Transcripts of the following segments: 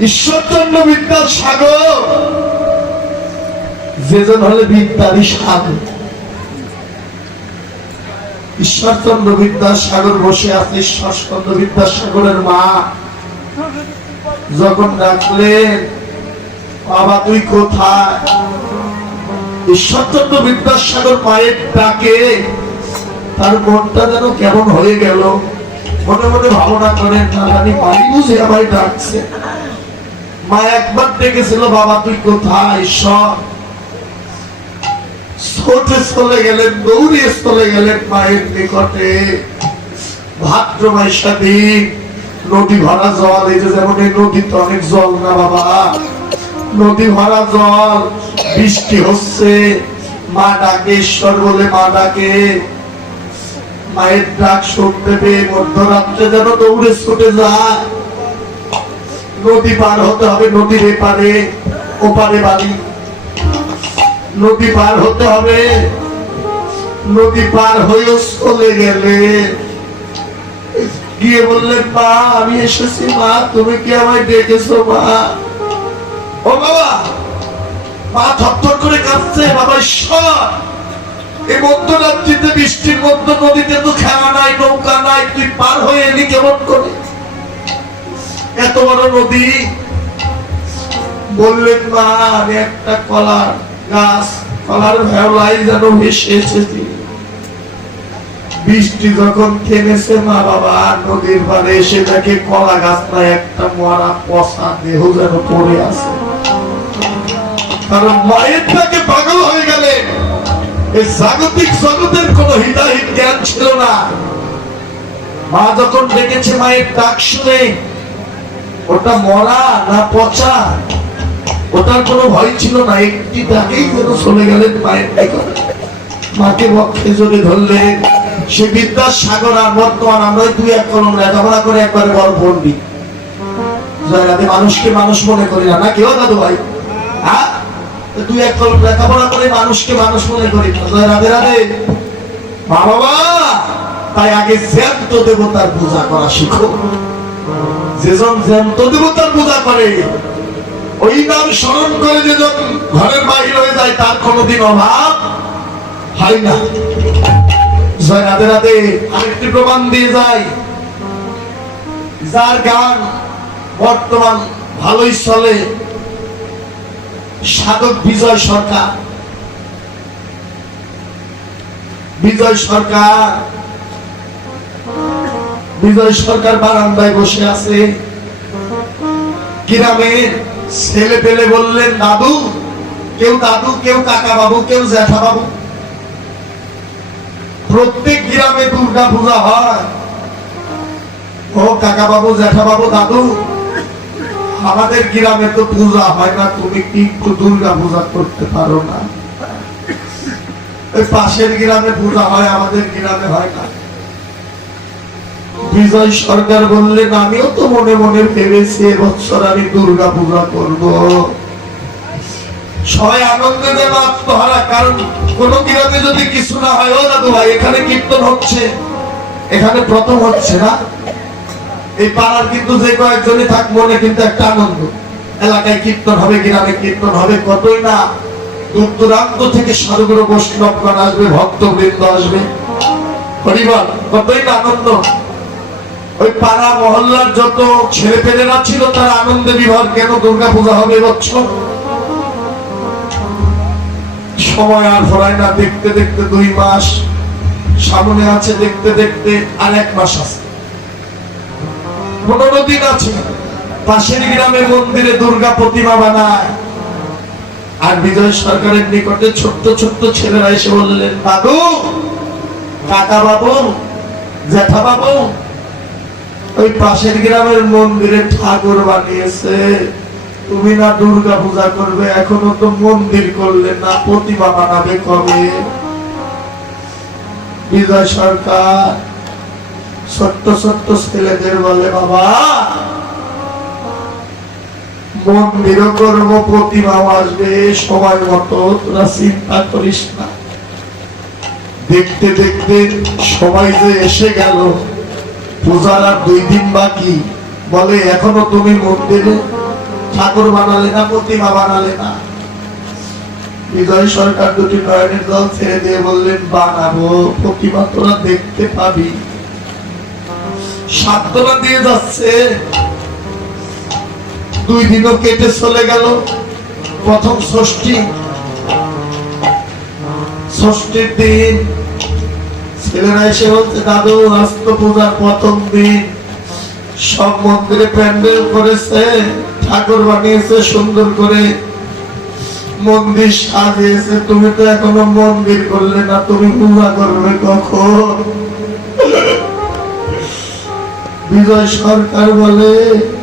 ঈশ্বরচন্দ্র বিদ্যার সাগর। যেজন হলে বিদ্যারই সাগর। ঈশ্বরচন্দ্র বিদ্যাসাগর বসে আছে, ঈশ্বরচন্দ্র বিদ্যাসাগরের মা। যখন ডাকলেন, বাবা, তুই কোথায়? ঈশ্বরচন্দ্র বিদ্যাসাগর মায়ের ডাকে। তার মনটা যেন কেমন হয়ে গেল। মনে মনে ভাবনা করেন মাই বুঝে আমায় ডাকছে। মা একবার বাবা, তুই কোথায়? সব গেলেন গেলেন মায়ের নিকটে। ভাদ্র মাইশা দিন নদী ভরা জল, এই যে যেমন এই নদীতে অনেক জল না বাবা? নদী ভরা জল, বৃষ্টি হচ্ছে, মা ডাকে, ঈশ্বর বলে মা ডাকে। মায়ের ডাক শুনতে পেয়ে মধ্যরাত্রে যেন দৌড়ে ছুটে যায়। নদী পার হতে হবে নদীর এপারে, ওপারে বাড়ি নদী পার হতে হবে, নদী পার হয়েও চলে গেলে। গিয়ে বললেন, মা, আমি এসেছি, মা, তুমি কি আমায় ডেকেছো, মা? ও বাবা, মা থরথর করে কাঁদছে, বাবা ঈশ্বর! এই মধ্যরাত্রিতে বৃষ্টির মধ্যে নদীতে তো খেলা নাই, নৌকা নাই, তুই পার হয়ে এলি কেমন করে? এত বড় নদী। বললেন, মা, আমি একটা কলার গাছ, কলার ভেওলাই যেন ভেসে এসেছি। বৃষ্টি যখন থেমেছে, মা বাবা, নদীর পাড়ে এসে দেখে কলা গাছ না একটা মরা পচা দেহ যেন পড়ে আছে। কারণ মায়ের তাকে পাগল হয়ে গেলেন এই জাগতিক জগতের কোন জ্ঞান ছিল না। মা যখন মায়ের ডাক শুনে, ওটা মরা না পচা, ওটার কোনো ভয় ছিল না, একটি ডাকেই যেন চলে গেলেন মায়ের মাকে বক্ষে জোরে ধরলেন সে বিদ্যার সাগর আর বর্তমান আমরা দুই এক কলম লেখাপড়া করে একবার বড় পড়বি জয়রাতে মানুষকে মানুষ মনে করি না না কেউ দাদু ভাই দুই এক কলম লেখাপড়া করে মানুষকে মানুষ মনে করি। রাধে রাধে। বাবা, তাই আগে জ্যান্ত দেবতার পূজা করা শিখো। যেজন জ্যান্ত দেবতার পূজা করে, ওই নাম স্মরণ করে যেজন ঘরের বাহির হয়ে যায়, তার কোনোদিন অভাব হয় না। জয় রাধে রাধে। আরেকটি প্রমাণ দিয়ে যাই। যার গান বর্তমান ভালোই চলে সাধক বিজয় সরকার। বিজয় সরকার। বিজয় সরকার বারান্দায় বসে আছে। গ্রামের ছেলে পেলে বললেন, দাদু, কেউ দাদু, কেউ কাকা বাবু কেউ জ্যাঠা বাবু প্রত্যেক গ্রামে দুর্গা পূজা হয়। ও কাকা বাবু জ্যাঠা বাবু দাদু আমাদের গ্রামে তো পূজা হয় না, তুমি কি দুর্গা পূজা করতে পারো না? পাশের গ্রামে পূজা হয়, আমাদের গ্রামে হয় না। বিজয় সরকার বললেন, আমিও তো মনে মনে ভেবেছি এবছর আমি দুর্গা পূজা করব। সবাই আনন্দে দেব আত্মহারা কারণ কোন গ্রামে যদি কিছু না হয়, ও দাদু ভাই এখানে কীর্তন হচ্ছে। এখানে প্রথম হচ্ছে না? এই পাড়ার কিন্তু যে কয়েকজনই থাক, মনে কিন্তু একটা আনন্দ। এলাকায় কীর্তন হবে গ্রামে কীর্তন হবে কতই না। দূর দূরান্ত থেকে সাধুগুরু বৈষ্ণবগণ আসবে, ভক্তবৃন্দ আসবে। কতই না আনন্দ। ওই পাড়া মহল্লার যত ছেলে পেলেরা ছিল, তারা আনন্দে বিভর কেন দুর্গা পূজা হবে বছর সময় আর ভরায় না, দেখতে দেখতে দুই মাস। সামনে আছে দেখতে দেখতে আর এক মাস আছে। পনেরো দিন আছে পাশের গ্রামে মন্দিরে দুর্গা প্রতিমা বানায়। আর বিজয় সরকারের নিকটে ছোট্ট ছোট্ট ছেলেরা এসে বললেন দাদু কাকা বাবু, জ্যাঠা বাবু, ওই পাশের গ্রামের মন্দিরে ঠাকুর বানিয়েছে। তুমি না দুর্গা পূজা করবে, এখনও তো মন্দির করলে না, প্রতিমা বানাবে কবে? বিজয় সরকার ছোট্ট ছোট্ট ছেলেদের বলে, বাবা মন্দিরও করব প্রতিমাও আসবে মতো তোরা চিন্তা করিস না। দেখতে দেখতে সবাই যে এসে গেল দুই দিন বাকি। বলে, এখনও তুমি মন্দিরে ঠাকুর বানালে না, প্রতিমা বানালে না? বিজয় সরকার দুটি নয়নের দল ছেড়ে দিয়ে বললেন, বানাবো, প্রতিমা তোরা দেখতে পাবি। সান্ত্বনা দিয়ে যাচ্ছে। দুই দিনও কেটে চলে গেল। প্রথম ষষ্ঠী। ষষ্ঠীর দিন ছেলেরা এসে বলছে, দাদু আস্ত পূজার প্রথম দিন। সব মন্দিরে প্যান্ডেল করেছে, ঠাকুর বানিয়েছে সুন্দর করে। মন্দির সাজিয়েছে। তুমি তো এখনও মন্দির করলে না, তুমি পূজা করবে কখন? বিজয় সরকার বলে,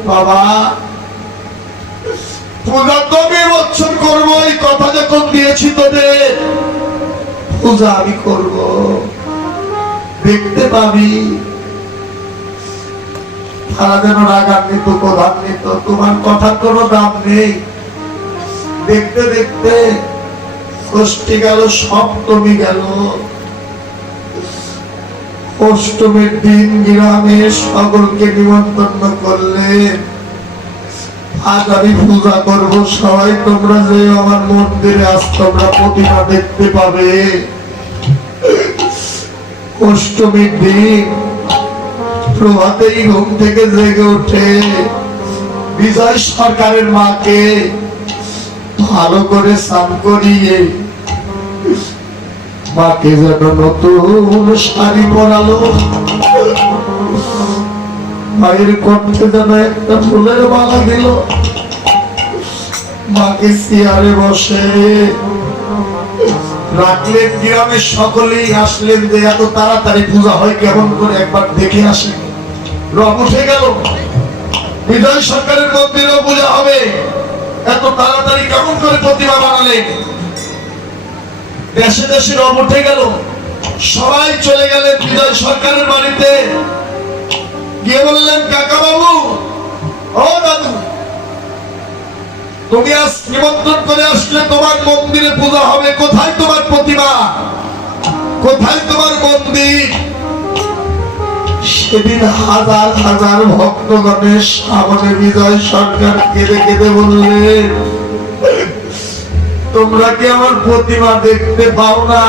বাবা পূজা তো আমি বছর করব, এই কথা যখন দিয়েছি তোদের, পূজা আমি করব। দেখতে পাবি, তারা যেন রাগান্বিত তোমার কথার কোনো দাম নেই। দেখতে দেখতে, ষষ্ঠী গেল, সপ্তমী গেল। অষ্টমীর দিন গ্রামে সকলকে নিমন্ত্রণ করলেন আজ আমি পূজা সবাই তোমরা যে আমার মন্দিরে আজ তোমরা প্রতিমা দেখতে পাবে। অষ্টমীর দিন প্রভাতেই ঘুম থেকে জেগে ওঠে। বিজয় সরকারের মাকে ভালো করে স্নান করিয়ে মাকে যেন নতুন শাড়ি পরালো। মায়ের কণ্ঠে যেন একটা ফুলের মালা দিল। মাকে চেয়ারে বসে। রাখলেন গ্রামের সকলেই, আসলেন যে এত তাড়াতাড়ি পূজা হয় কেমন করে একবার দেখে আসেন রব উঠে গেল। বিজয় সরকারের মন্দিরেও পূজা হবে। এত তাড়াতাড়ি কেমন করে প্রতিমা বানালেন? দেশে দেশে রব উঠে গেল। সবাই চলে গেলেন বিজয় সরকারের বাড়িতে। গিয়ে বললেন, কাকা বাবু, ও দাদু, তুমি আজ নিমন্ত্রণ করে আসলে তোমার মন্দিরে পূজা হবে। কোথায় তোমার প্রতিমা? কোথায় তোমার মন্দির? সেদিন হাজার হাজার ভক্তগণের সামনে বিজয় সরকার কেঁদে কেঁদে বললেন তোমরা কি আমার প্রতিমা দেখতে পাও না?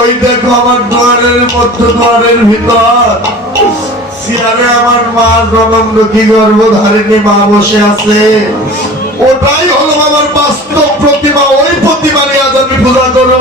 ওই দেখো আমার দোয়ারের মধ্যে, দোয়ারের ভিতর। আমার মা জনমদুখী গর্ভধারিণী মা বসে আছে? ওটাই হলো আমার বাস্তব প্রতিমা। ওই প্রতিমা নিয়ে আজ আমি পূজা করব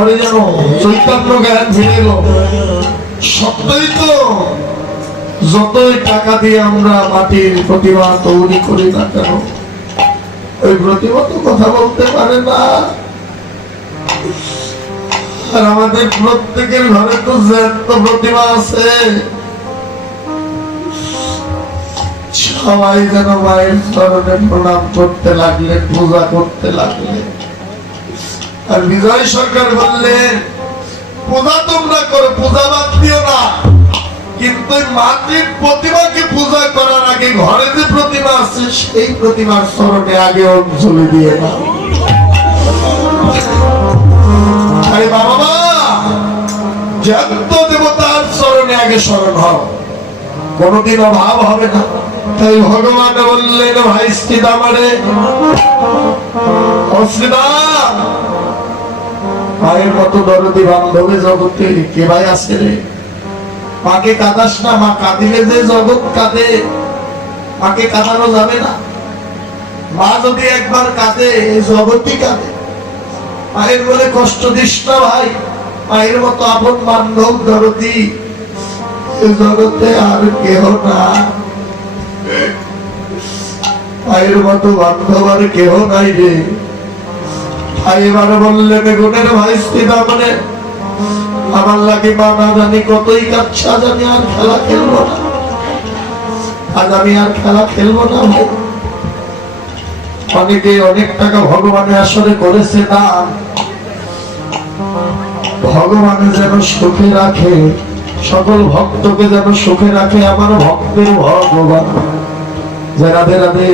সবারই যেন চৈতন্য জ্ঞান ফিরে এলো সত্যই তো, যতই টাকা দিয়ে আমরা মাটির প্রতিমা তৈরি করি না কেন, ওই প্রতিমা তো কথা বলতে পারে না। আর আমাদের প্রত্যেকের ঘরে তো জ্যান্ত প্রতিমা আছে। সবাই যেন মায়ের চরণে প্রণাম করতে লাগলেন, পূজা করতে লাগলেন। আর বিজয় সরকার বললেন পূজা তোমরা করো, পূজা বাদ দিও না। কিন্তু মাতৃর প্রতিমাকে পূজা করার আগে ঘরে যে প্রতিমা আছে, সেই প্রতিমার চরণে আগে অঞ্জলি দিয়ে না। আরে বাবা মা, জ্যান্ত দেবতার চরণে আগে স্মরণ হও। কোনদিন অভাব হবে না। তাই ভগবান বললেন, ভাই শ্রীদামারে, ও শ্রীদাম মায়ের মতো দরদি বান্ধবী জগতে? কে ভাই আছে রে? মাকে কাঁদাস না, মা কাঁদিলে যে জগৎ কাঁদে। মাকে কাঁদানো যাবে না। মা যদি একবার কাঁদে জগৎই কাঁদে। মায়ের বলে কষ্ট দিস না ভাই। মায়ের মতো আপন বান্ধব দরদি জগতে আর কেহ না। ভাইয়ের মতো বান্ধব আর কেহ নাই রে। ভাই, এবার বললেন গুণের ভাই স্থিতা মানে আমার লাগে মা না জানি কতই কাচ্ছা আমি আর খেলা খেলব না। আজ আমি আর খেলা খেলব না ভাই। অনেকে অনেক টাকা ভগবানের আসরে করেছে না। ভগবানে যেন সুখে রাখে, সকল ভক্তকে যেন সুখে রাখে আমার ভক্তের ভগবান। যে রাধে রাধে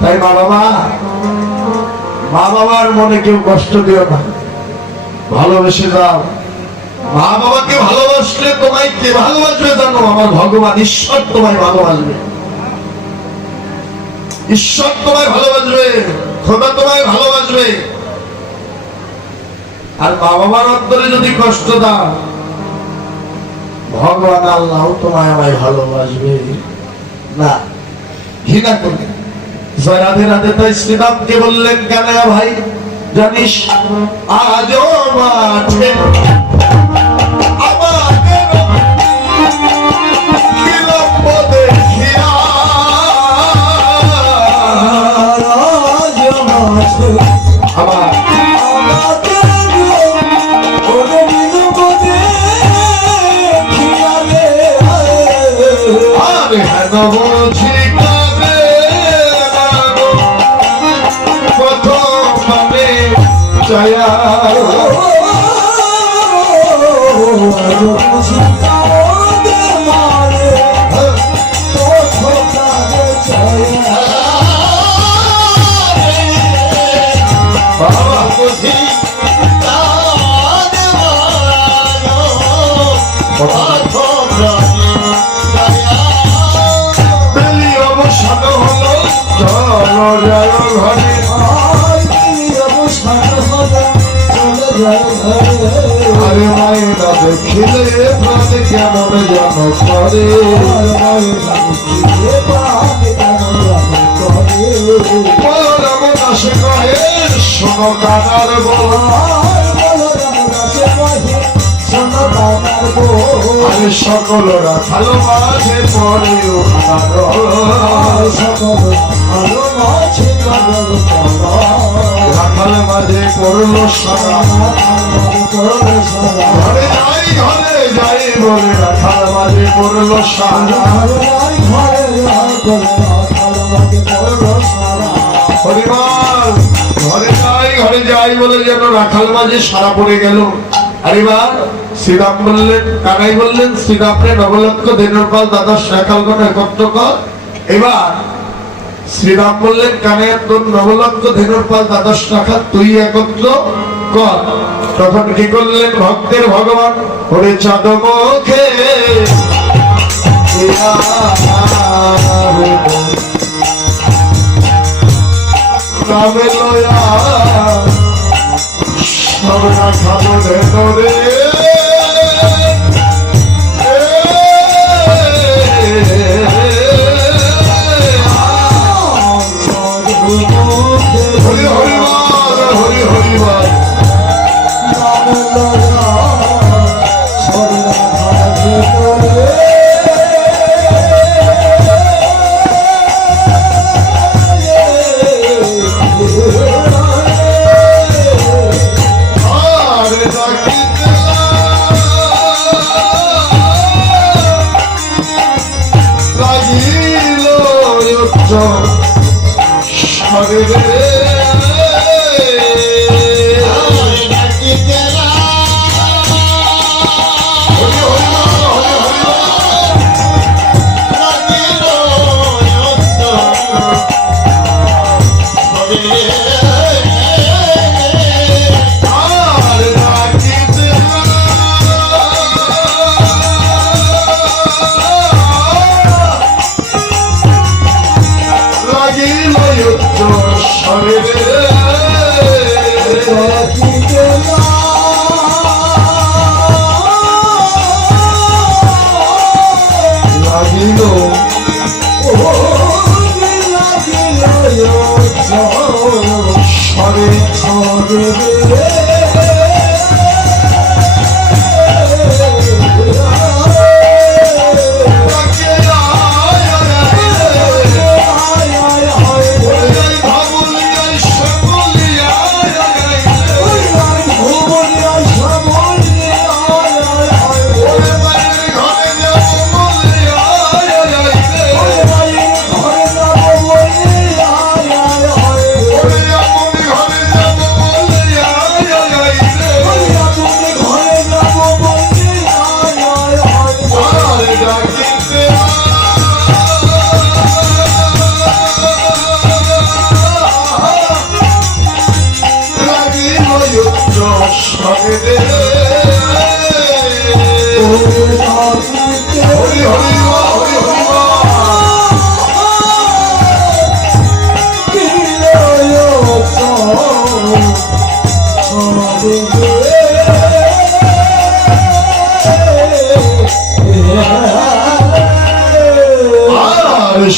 তাই মা বাবা মা বাবার মনে কেউ কষ্ট দিও না। ভালোবেসে যাও মা বাবাকে ভালোবাসলে তোমায় কে ভালোবাসবে জানো? আমার ভগবান, ঈশ্বর তোমায় ভালোবাসবে। ঈশ্বর তোমায় ভালোবাসবে, খোদা তোমায় ভালোবাসবে। আর মা বাবার অন্তরে যদি কষ্ট দাও, ভগবান আল্লাহ তোমায় আমায় ভালোবাসবে। না, ঘৃণা করবে রাধে রাধে তাই শ্রীরামকে বললেন কেন ভাই? জানিস আজও মাঠে আমাদের ঘরে আরে মাইনা দেখিলে প্রাণ কেমন যেন করে পরম দাসে কহে শোনো কানার বল। আরে সকলরা ভালো। মাঝে পড়ে রাখাল মাঝে পড়ল সারা। ঘরে যাই ঘরে যাই বলে রাখাল মাঝে পড়ল সারা। পরিবার ঘরে যাই ঘরে যাই বলে যেন রাখাল মাঝে সারা পড়ে গেল। আরেবার শ্রীরাম বললেন, কানাই বললেন, শ্রীরামরে নবলক্ষ দেনের পাল দাদা শেখালগণ একত্র কর এবার শ্রীরাম বললেন কানাই তোর নবলক্ষ ধেনুর পাল দ্বাদশ টাকা তুই একত্র কর। তখন কি করলেন? ভক্তের ভগবান, ওরে চাঁদ মুখে ধরে আরে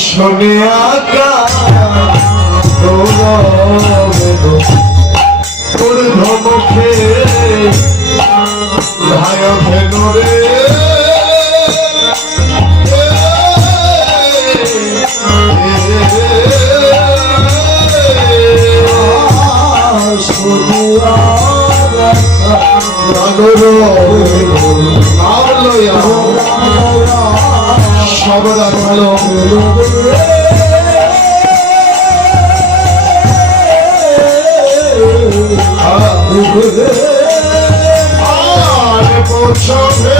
শোনে আকা তোর ভমখে নাম লইয়া সবরা ভালো আর বছরে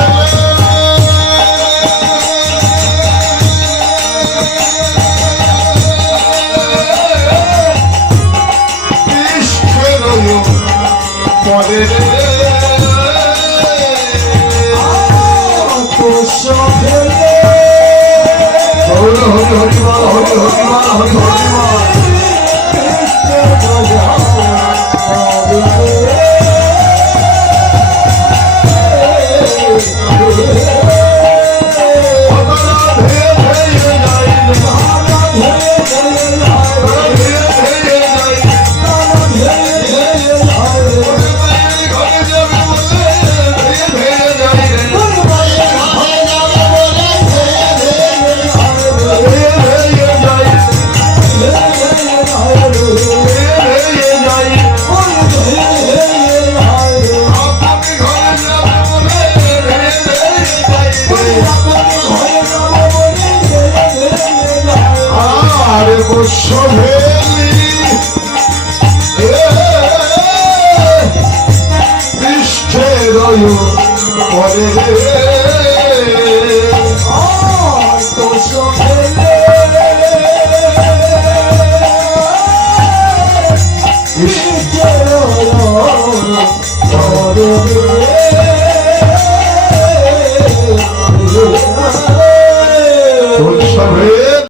আর বসে পৃষ্ঠে রয় পরে।